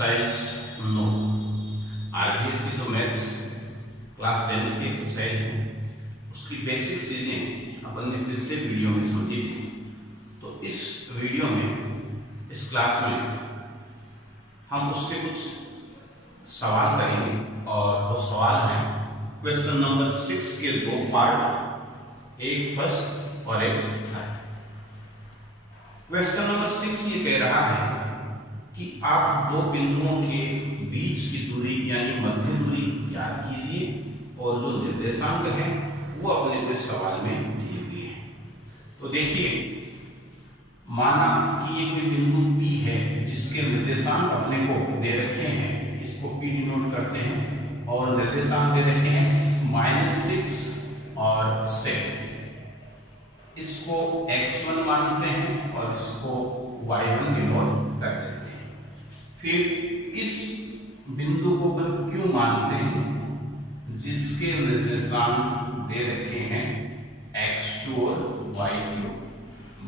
Exercise no RBSC जो maths class 10th की exercise है उसकी बेसिक चीज़ें अपन ने पिछले वीडियो में समझी थी। तो इस वीडियो में, इस क्लास में हम उसके कुछ सवाल करेंगे और वो सवाल हैं क्वेश्चन नंबर 6 के दो पार्ट, एक फर्स्ट और एक थर्ड। क्वेश्चन नंबर 6 ये कह रहा है कि आप दो बिंदुओं के बीच की दूरी यानी मध्य दूरी ज्ञात कीजिए और जो निर्देशांक है वो अपने को इस सवाल में दिए हुए हैं। तो देखिए, माना कि ये कोई बिंदु P है जिसके निर्देशांक अपने को दे रखे हैं, इसको P डिनोट करते हैं और निर्देशांक दे रखे हैं -6 और 7। इसको x1 मानते हैं और इसको y1 डिनोट कर देते हैं। फिर इस बिंदु को अपन Q मानते हैं जिसके निर्देशांक दे रखे हैं x2 और y2,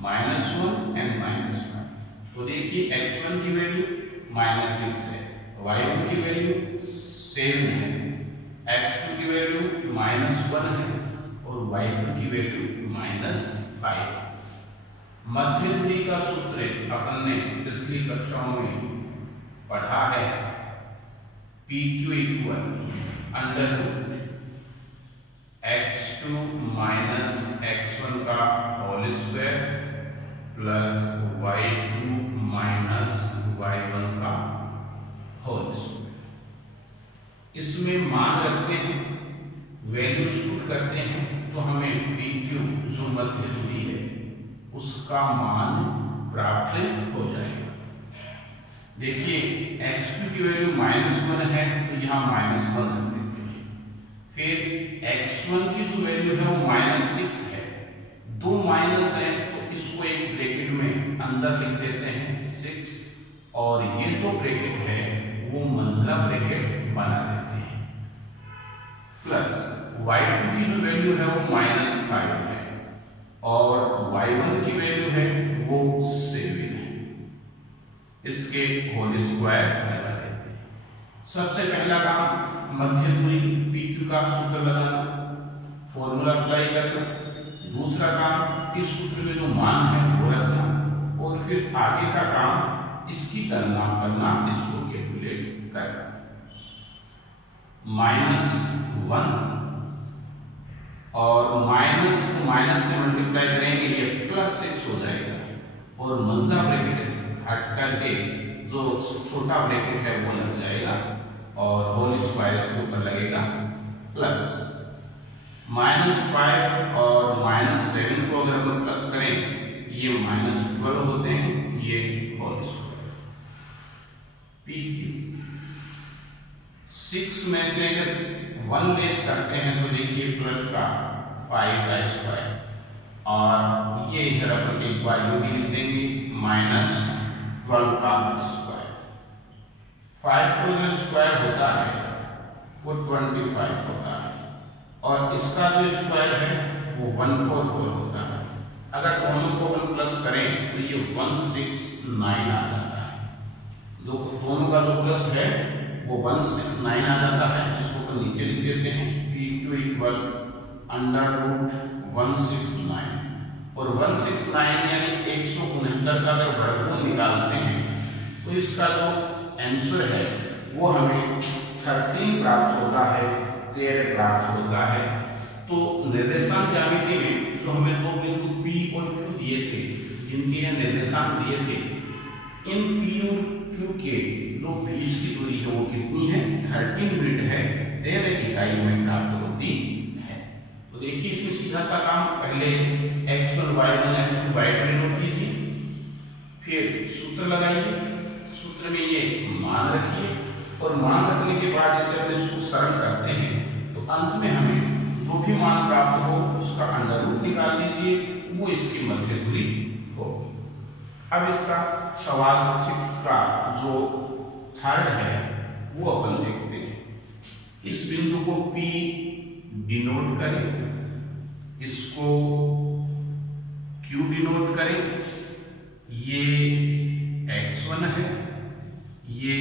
-1 एंड -5। तो देखिए x1 की वैल्यू -6 है, y1 की वैल्यू 7 है, x2 की वैल्यू -1 है और y2 की वैल्यू -5 है। मध्य दूरी का सूत्र अपन ने पिछली कक्षाओं में पढ़ा है, PQ √ x2 - x1 का whole square plus y2 - y1 का होल स्क्वायर। इसमें मान रखते हैं, वैल्यूज पुट करते हैं तो हमें PQ जो मध्य दूरी है उसका मान प्राप्त हो जाएगा। देखिए, x2 की वैल्यू -1 है तो यहाँ -1 रख देते हैं। फिर x1 की जो वैल्यू है वो -6 है, दो माइनस है तो इसको एक ब्रैकेट में अंदर लिख देते हैं 6 और ये जो ब्रैकेट है वो मंझला ब्रैकेट बना देते हैं। प्लस y2 की जो वैल्यू है वो -5 है और y1 की वैल्यू है वो 7 है। इसके होल स्क्वायर लगा देते हैं। सबसे पहला काम मध्य दूरी PQ का सूत्र लगाना, फॉर्मूला अप्लाई करना। दूसरा काम इस सूत्र में जो मान है वो रखना और फिर आगे का काम इसकी गणना करना, इसको कैलकुलेट करना। -1 और माइनस को माइनस से मल्टीप्लाई करेंगे ये +6 हो जाएगा और मंझला ब्रैकेट हट करके जो छोटा ब्रैकेट है वो लग जाएगा और होल स्क्वायर इसके ऊपर लगेगा प्लस -5 और -7 को अगर हम प्लस करें ये -12 होते हैं, ये होल स्क्वायर। PQ 6 में से अगर 1 लेस करते हैं तो देखिए प्लस का 5 का स्क्वायर और ये इधर अपन एक बार यूं ही लिख देंगे -12 का स्क्वायर। 5 को जो स्क्वायर होता है वो 25 होता है और इसका जो स्क्वायर है वो 144 होता है। अगर दोनों को अपन प्लस करें तो ये 169 आ जाता है। दोनों का जो प्लस है वो 169 आ जाता है। इसको अपन नीचे लिख देते हैं, PQ √ 169 और 169 यानी 169 का अगर वर्गमूल निकालते हैं तो इसका जो आंसर है वो हमें 13 प्राप्त होता है, 13 प्राप्त होता है। तो निर्देशांक ज्यामिति में जो हमें दो बिंदु P और Q दिए थे, जिनके निर्देशांक दिए थे, इन P और Q के जो बीच की दूरी है वो कितनी है? 13 यूनिट है, 13 इकाइयों में प्राप्त होती है। तो देखिए, इसमें सीधा सा काम, पहले x1 y1 x2 y2 denote कीजिए, फिर सूत्र लगाइए, सूत्र में ये मान रखिए और मान रखने के बाद जैसे हम इसको सरल करते हैं तो अंत में हमें जो भी मान प्राप्त हो उसका अंडर रूट निकाल दीजिए, वो इसकी मध्य दूरी होगी। अब इसका सवाल 6 का जो थर्ड है वो अपन देखते हैं। इस बिंदु को P डिनोट करें, इसको Q डिनोट करें, ये x1 है, ये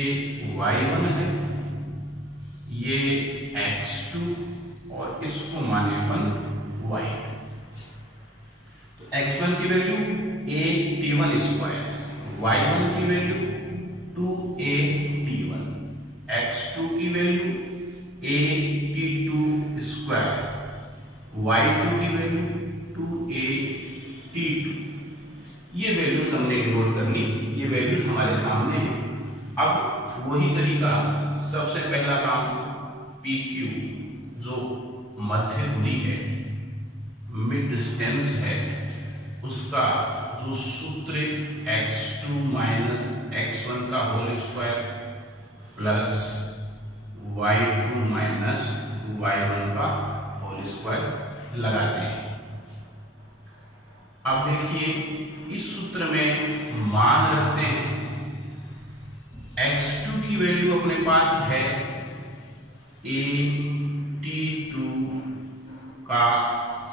ये x2 और इसको माने अपन y2। तो x1 की वैल्यू a_t1 स्क्वायर, y1 की वैल्यू 2a_t1, x2 की वैल्यू a_t2 स्क्वायर, y2 की वैल्यू 2a_t2। ये वैल्यूज हमने नोट कर ली, ये वैल्यूज हमारे सामने हैं। अब वही तरीका, सबसे पहला काम PQ जो मध्य दूरी है, मिड डिस्टेंस है, उसका जो सूत्र x2 माइनस x1 का whole square plus y2 minus y1 का होल स्क्वायर लगाते हैं। अब देखिए इस सूत्र में मान रखते हैं, x2 की वैल्यू अपने पास है a_t2 का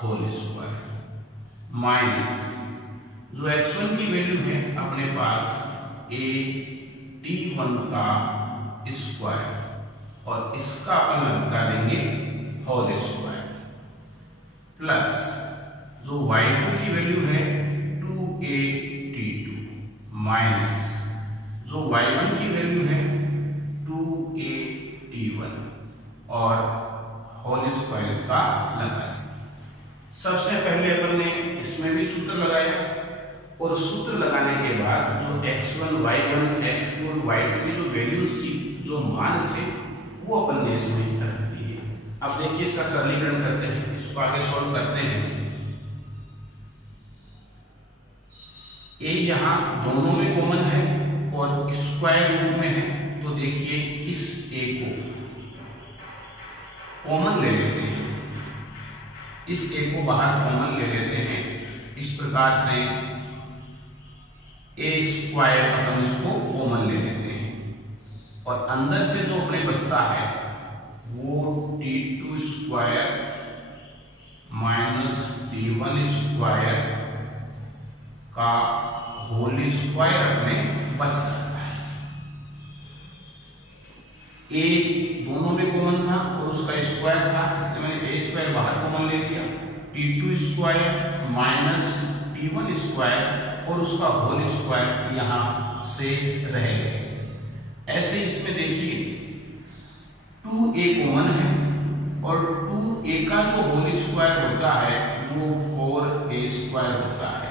होल स्क्वायर माइनस जो x1 की वैल्यू है अपने पास a_t1 का स्क्वायर और इसका अपन लगा देंगे होल स्क्वायर प्लस जो y2 की वैल्यू है 2a_t2 माइनस जो y1 की वैल्यू है 2a_t1 और होल स्क्वायर इसका लगाया। सबसे पहले अपन ने इसमें भी सूत्र लगाया और सूत्र लगाने के बाद जो x1, y1, x2 और y2 की जो वैल्यूज थी, जो मान थे, वो अपन ने इसमें रख दिए। अब देखिए इसका सरलीकरण करते हैं, इसको आगे सॉल्व करते हैं। a यहाँ दोनों में कॉमन है और स्क्वायर रूट में है, तो देखिए इस a को कॉमन ले लेते हैं, इस a को बाहर कॉमन ले लेते हैं। इस प्रकार से a स्क्वायर अपन इसको कॉमन ले लेते हैं और अंदर से जो अपने बचता है वो t2 square minus t1 square का होल स्क्वायर अपने बच जाता है। a दोनों में कॉमन था और उसका स्क्वायर था, इसलिए मैंने a स्क्वायर बाहर कॉमन ले लिया। t2 square minus t1 square और उसका होल स्क्वायर यहाँ शेष रह गए। ऐसे इसमें देखिए 2a कॉमन है और 2a का जो होल स्क्वायर होता है वो 4a स्क्वायर होता है,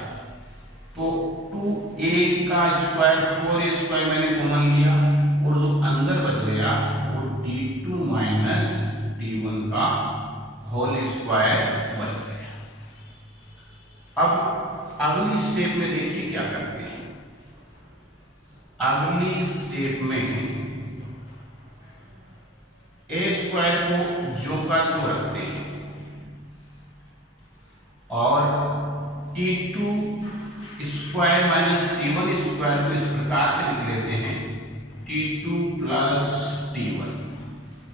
तो 2a का स्क्वायर 4a स्क्वायर मैंने कॉमन लिया और जो अंदर बच गया वो t2 माइनस t1 का होल स्क्वायर बच गया। अब अगली स्टेप में देखिए क्या करते हैं। अगली स्टेप में a स्क्वायर को जो का जो रखते हैं और t2 square minus t1 square को इस प्रकार से लिख लेते हैं, t2 प्लस t1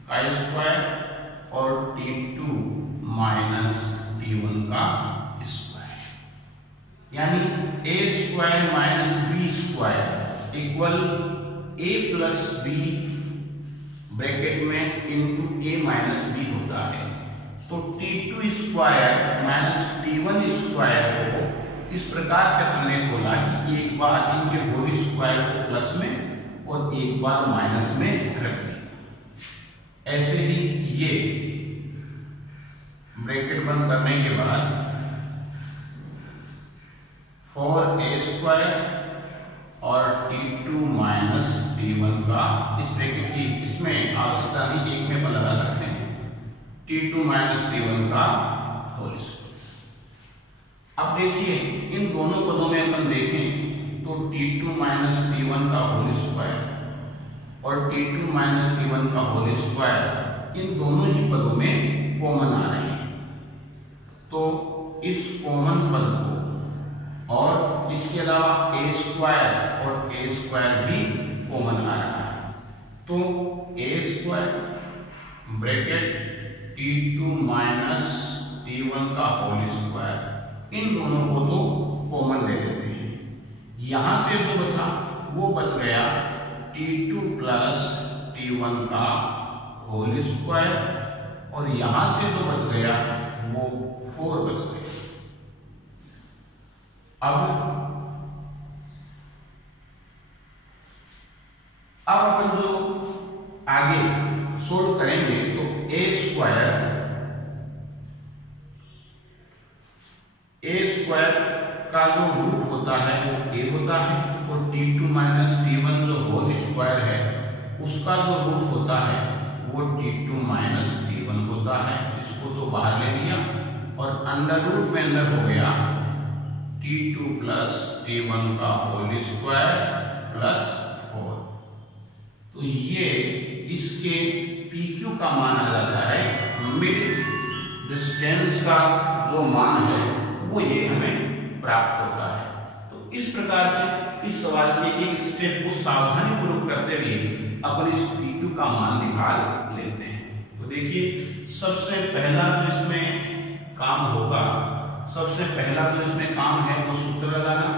का स्क्वायर और t2 माइनस t1 का स्क्वायर, यानी a square minus b square equal a plus b bracket में इंटू a माइनस b होता है। तो t2 square minus t1 square को इस प्रकार से हमने बोला कि एक बार इनके होल स्क्वायर को प्लस में और एक बार माइनस में रख दिया। ऐसे ही ये ब्रैकेट बंद करने के बाद 4a स्क्वायर और t2 माइनस t1 का इस ब्रैकेट की इसमें आवश्यकता नहीं, एक में अपन लगा सकते हैं, t2 माइनस t1 का होल स्क्वायर। अब देखिए इन दोनों पदों में अपन देखें तो t2 माइनस t1 का होल स्क्वायर और t2 माइनस t1 का होल स्क्वायर इन दोनों ही पदों में कॉमन आ रहे हैं। तो इस कॉमन पद को और इसके अलावा a स्क्वायर और a स्क्वायर भी कॉमन आ रहा है, तो a square bracket t2 minus t1 का होल स्क्वायर, इन दोनों को तो कॉमन ले लेते हैं। यहां से जो बचा वो बच गया t2 प्लस t1 का होल स्क्वायर, और यहां से जो बच गया वो 4 बच गया। अब अपन जो आगे सोल्व करेंगे तो ए स्क्वायर का जो रूट होता है वो a होता है, और t2 माइनस t1 जो होल स्क्वायर है उसका जो रूट होता है वो t2 माइनस t1 होता है। इसको तो बाहर ले लिया और अंडर रूट में अंदर हो गया t2 प्लस t1 का होल स्क्वायर प्लस 4। तो ये इसके PQ का मान आ जाता है मिड डिस्टेंस का जो मान है वो ये हमें प्राप्त होता है। तो इस प्रकार से इस सवाल के एक स्टेप को सावधानी पूर्वक करते हुए अपन इस PQ का मान निकाल लेते हैं। तो देखिए सबसे पहला जो इसमें काम होगा, सबसे पहला जो इसमें काम है वो सूत्र लगाना,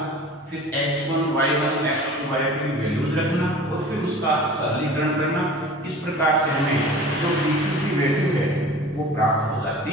फिर x1 y1 x2 y2 की वैल्यूज रखना और फिर उसका सरलीकरण करना। इस प्रकार से हमें जो PQ की वैल्यू है वो प्राप्त हो जाती